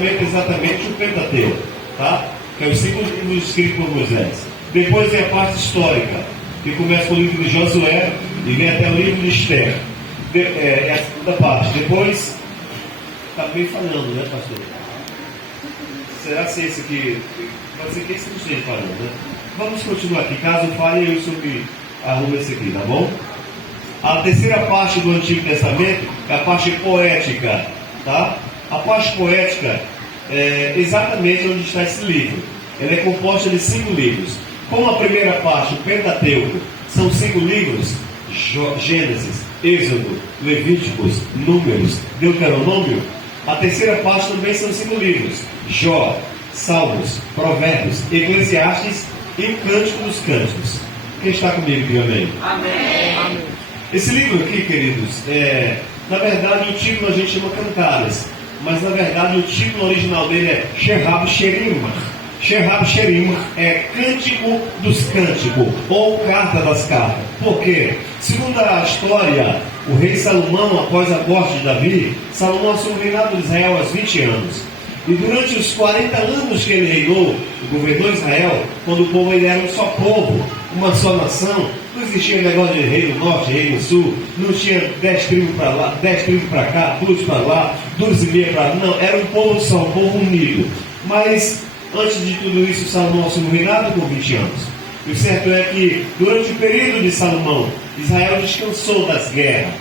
Testamento exatamente o Pentateuco, tá? Que é os 5 livros escritos por Moisés. Depois vem a parte histórica, que começa com o livro de Josué e vem até o livro de Esther. É a segunda parte. Depois, acabei falando, né, pastor? Será que esse aqui, pode ser que esse não esteja falando, né? Vamos continuar aqui. Caso falhe, eu arrumo esse aqui, tá bom? A terceira parte do Antigo Testamento é a parte poética, tá? A parte poética é exatamente onde está esse livro. Ela é composta de 5 livros. Como a primeira parte, o Pentateuco, são 5 livros: Gênesis, Êxodo, Levíticos, Números, Deuteronômio. A terceira parte também são 5 livros: Jó, Salmos, Provérbios, Eclesiastes e o Cântico dos Cânticos. Quem está comigo, diga amém? Amém. Esse livro aqui, queridos, na verdade o título a gente chama Cantares, mas na verdade o título original dele é Sherab Sherimah. Sherab Sherimah é Cântico dos Cânticos, ou Carta das Cartas. Por quê? Segundo a história, o rei Salomão, após a morte de Davi, Salomão assumiu o reinado de Israel aos 20 anos. E durante os 40 anos que ele reinou, governou Israel, quando o povo ele era um só povo, uma só nação, não existia negócio de rei do norte, rei do sul, não tinha 10 tribos para lá, 10 tribos para cá, 2 para lá, 2 e meia para lá, não, era um povo só, um povo unido. Mas antes de tudo isso, Salomão assumiu o reinado com 20 anos. E o certo é que durante o período de Salomão, Israel descansou das guerras,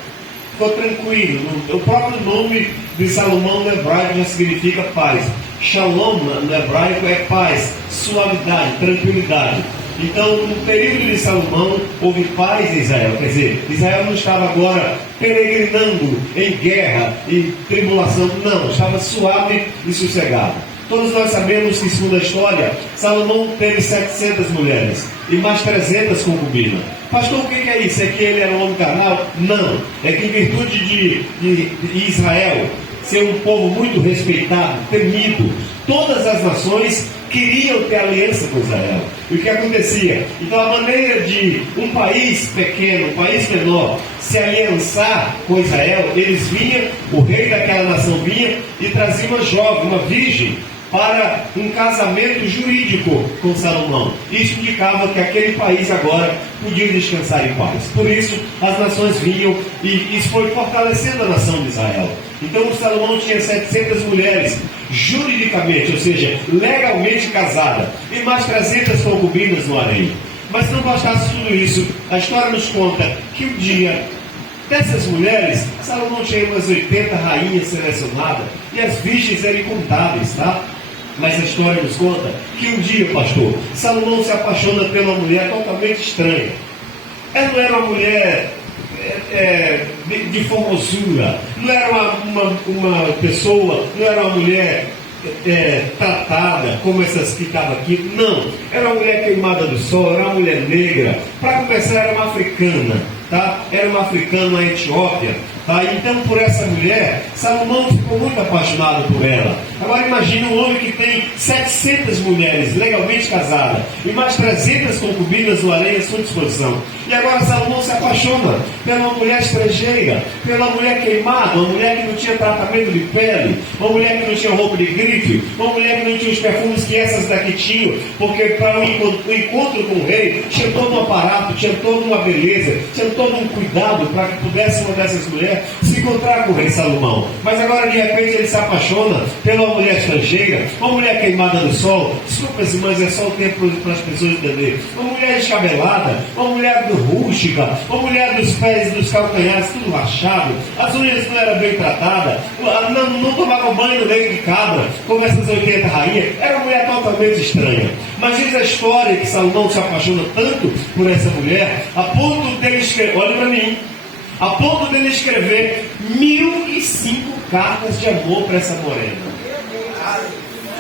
ficou tranquilo. O próprio nome de Salomão no hebraico já significa paz. Shalom no hebraico é paz, suavidade, tranquilidade. Então, no período de Salomão, houve paz em Israel. Quer dizer, Israel não estava agora peregrinando em guerra e tribulação. Não, estava suave e sossegado. Todos nós sabemos que, segundo a história, Salomão teve 700 mulheres e mais 300 concubinas. Pastor, o que é isso? É que ele era um homem carnal? Não. É que em virtude de Israel ser um povo muito respeitado, temido, todas as nações queriam ter aliança com Israel. E o que acontecia? Então a maneira de um país pequeno, um país menor, se aliançar com Israel, eles vinham, o rei daquela nação vinha e trazia uma jovem, uma virgem, para um casamento jurídico com Salomão. Isso indicava que aquele país agora podia descansar em paz. Por isso as nações vinham e isso foi fortalecendo a nação de Israel. Então o Salomão tinha 700 mulheres juridicamente, ou seja, legalmente casadas, e mais 300 concubinas no harém. Mas não bastasse tudo isso, a história nos conta que um dia dessas mulheres, Salomão tinha umas 80 rainhas selecionadas e as virgens eram incontáveis, tá? Mas a história nos conta que um dia, pastor, Salomão se apaixona pela mulher totalmente estranha. Ela não era uma mulher de formosura, não era uma pessoa, não era uma mulher tratada como essas que estavam aqui, não, era uma mulher queimada do sol, era uma mulher negra, para começar era uma africana, tá? Era uma africana na Etiópia, tá? Então por essa mulher, Salomão ficou muito apaixonado por ela. Agora imagine um homem que tem 700 mulheres legalmente casadas e mais 300 concubinas no harém à sua disposição. E agora Salomão se apaixona pela mulher estrangeira, pela mulher queimada, uma mulher que não tinha tratamento de pele, uma mulher que não tinha roupa de grife, uma mulher que não tinha os perfumes que essas daqui tinham, porque para o encontro com o rei tinha todo um aparato, tinha toda uma beleza, tinha todo um cuidado para que pudesse uma dessas mulheres se encontrar com o rei Salomão. Mas agora de repente ele se apaixona pela mulher estrangeira, uma mulher queimada no sol. Desculpa, mas é só o tempo para as pessoas entenderem. Uma mulher descabelada, uma mulher rústica, uma mulher dos pés e dos calcanhares tudo rachado, as unhas não eram bem tratadas, não tomava banho no leite de cabra, como essas 80 rainhas. Era uma mulher totalmente estranha. Mas diz a história que Salomão se apaixona tanto por essa mulher, a ponto dele escrever, olha para mim, a ponto dele escrever 1005 cartas de amor para essa morena.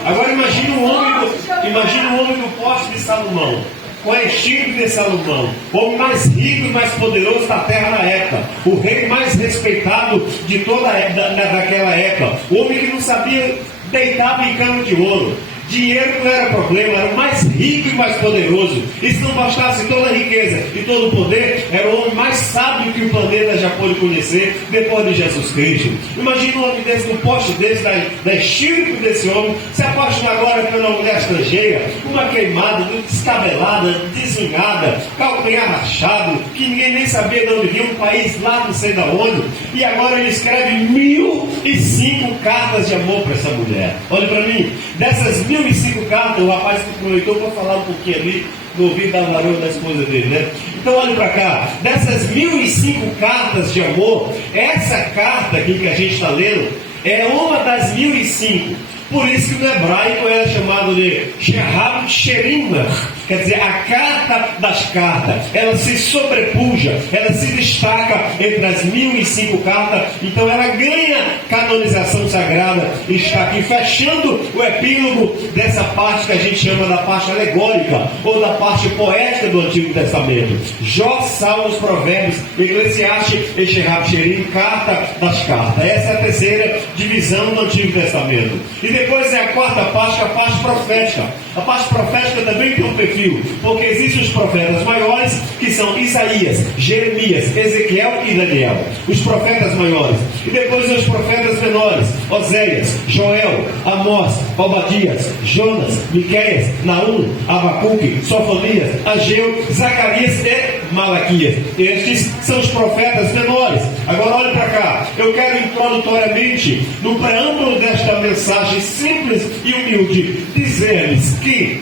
Agora imagine um homem do porte de Salomão, com a estilo de Salomão, o homem mais rico e mais poderoso da terra na época, o rei mais respeitado de toda daquela época, o homem que não sabia deitar em cama de ouro. Dinheiro não era problema, era o mais rico e mais poderoso. E se não bastasse toda a riqueza e todo o poder, era o homem mais sábio que o planeta já pôde conhecer depois de Jesus Cristo. Imagina um homem desse, num poste desse, da espírito desse homem, se apaixonar agora pela mulher estrangeira, uma queimada, descabelada, desunhada, calcanhar rachado, que ninguém nem sabia de onde vinha, um país lá não sei de onde, e agora ele escreve 1005 cartas de amor para essa mulher. Olha para mim, dessas 1005 cartas, o rapaz que aproveitou para falar um pouquinho ali no ouvido da varona da esposa dele, né? Então olha para cá, dessas 1005 cartas de amor, essa carta aqui que a gente está lendo é uma das 1005. Por isso que no hebraico ela é chamado de Shehab Sherimach, quer dizer, a carta das cartas. Ela se sobrepuja, ela se destaca entre as 1005 cartas, então ela ganha canonização sagrada e está aqui fechando o epílogo dessa parte que a gente chama da parte alegórica, ou da parte poética do Antigo Testamento. Jó, Salmos, Provérbios, Eclesiastes e Shehab Sherim, carta das cartas. Essa é a terceira divisão do Antigo Testamento. E depois é a quarta parte, a parte profética. A parte profética também tem um perfil, porque existem os profetas maiores, que são Isaías, Jeremias, Ezequiel e Daniel. Os profetas maiores. E depois os profetas menores, Oséias, Joel, Amós, Obadias, Jonas, Miqueias, Naum, Abacuque, Sofonias, Ageu, Zacarias e Malaquias. Estes são os profetas menores. Agora olhe para cá. Eu quero introdutoriamente, no preâmbulo desta mensagem simples e humilde, dizer-lhes que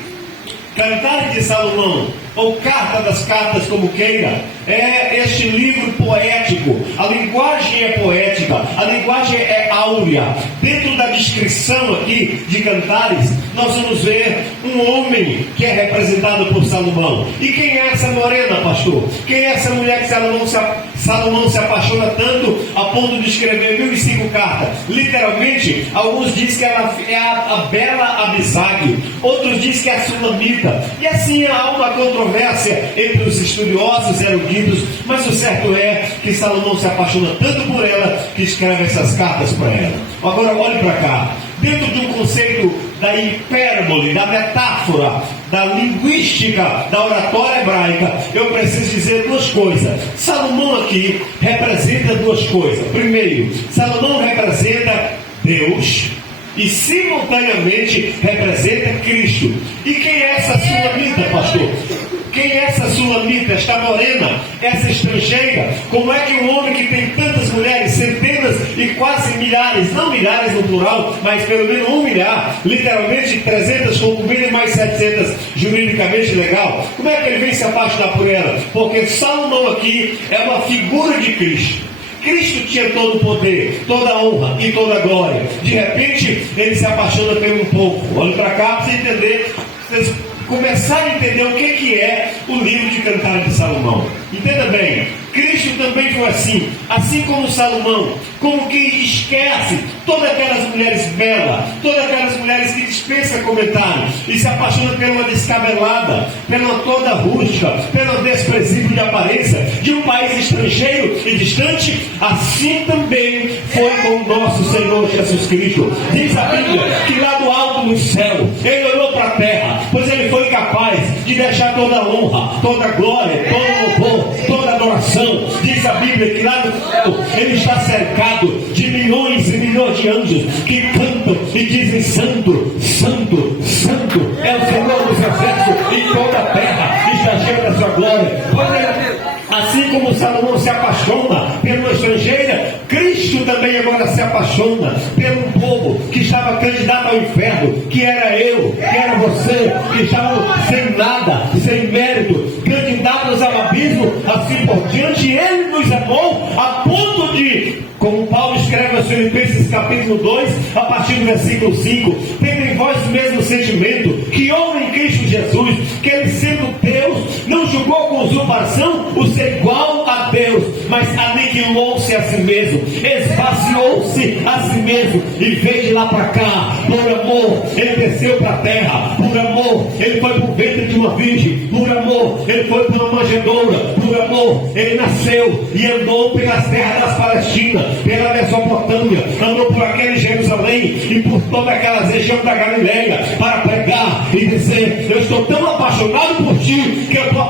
Cantares de Salomão, ou Carta das Cartas, como queira, é este livro poético. A linguagem é poética, a linguagem é áurea. Dentro da descrição aqui de Cantares, nós vamos ver um homem que é representado por Salomão. E quem é essa morena, pastor? Quem é essa mulher que Salomão se apaixona tanto a ponto de escrever 1005 cartas? Literalmente, alguns dizem que ela é a bela Abisag, outros dizem que é a Sulamita. E assim há uma controvérsia entre os estudiosos eruditos, mas o certo é que Salomão se apaixona tanto por ela que escreve essas cartas para ela. Agora olhe para cá. Dentro de um conceito da hipérbole, da metáfora, da linguística, da oratória hebraica, eu preciso dizer duas coisas. Salomão aqui representa duas coisas. Primeiro, Salomão representa Deus e simultaneamente representa Cristo. E quem é essa Sulamita, pastor? Quem é essa Sulamita, esta morena, essa estrangeira? Como é que um homem que tem tantas mulheres, centenas e quase milhares, não milhares no plural, mas pelo menos 1 milhar, literalmente 300 concubinas mais 700 juridicamente legal, como é que ele vem se apaixonar por ela? Porque Salomão aqui é uma figura de Cristo. Cristo tinha todo o poder, toda a honra e toda a glória. De repente, ele se apaixona pelo um pouco. Olha para cá para você entender, vocês começarem a entender o que é o livro de Cantares de Salomão. Entenda bem, Cristo também foi assim como Salomão, como que esquece todas aquelas mulheres belas, todas aquelas mulheres que dispensam comentários e se apaixona pela descabelada, pela toda rústica, pelo desprezível de aparência de um país estrangeiro e distante. Assim também foi com o nosso Senhor Jesus Cristo. Diz a Bíblia que lá do alto no céu ele olhou para a terra, pois ele foi capaz de deixar toda a honra, toda a glória, todo o louvor, toda a adoração. Diz a Bíblia que lá no céu ele está cercado de milhões e milhões de anjos que cantam e dizem: Santo, Santo, Santo é o Senhor dos exércitos, e toda a terra está cheia da sua glória. Assim como Salomão se apaixona pela estrangeira, Cristo também agora se apaixona pelo povo que estava candidato ao inferno, que era eu, que era você, que estavam sem nada, sem mérito, candidatos ao abismo, assim por diante. Ele nos amou a ponto de, como Paulo escreve aos Filipenses capítulo 2, a partir do versículo 5, tendo em vós o mesmo sentimento que houve em Cristo Jesus, que ele, sendo Deus, não julgou com usurpação o ser igual a Deus, mas aniquilou-se a si mesmo, esvaziou-se a si mesmo e veio de lá para cá. Por amor ele desceu para a terra, por amor ele foi para o ventre de uma virgem, por amor ele foi para uma manjedoura, por amor ele nasceu e andou pelas terras das Palestinas, pela Mesopotâmia, andou por aquele Jerusalém e por toda aquela região da Galileia, para você, eu estou tão apaixonado por ti que eu estou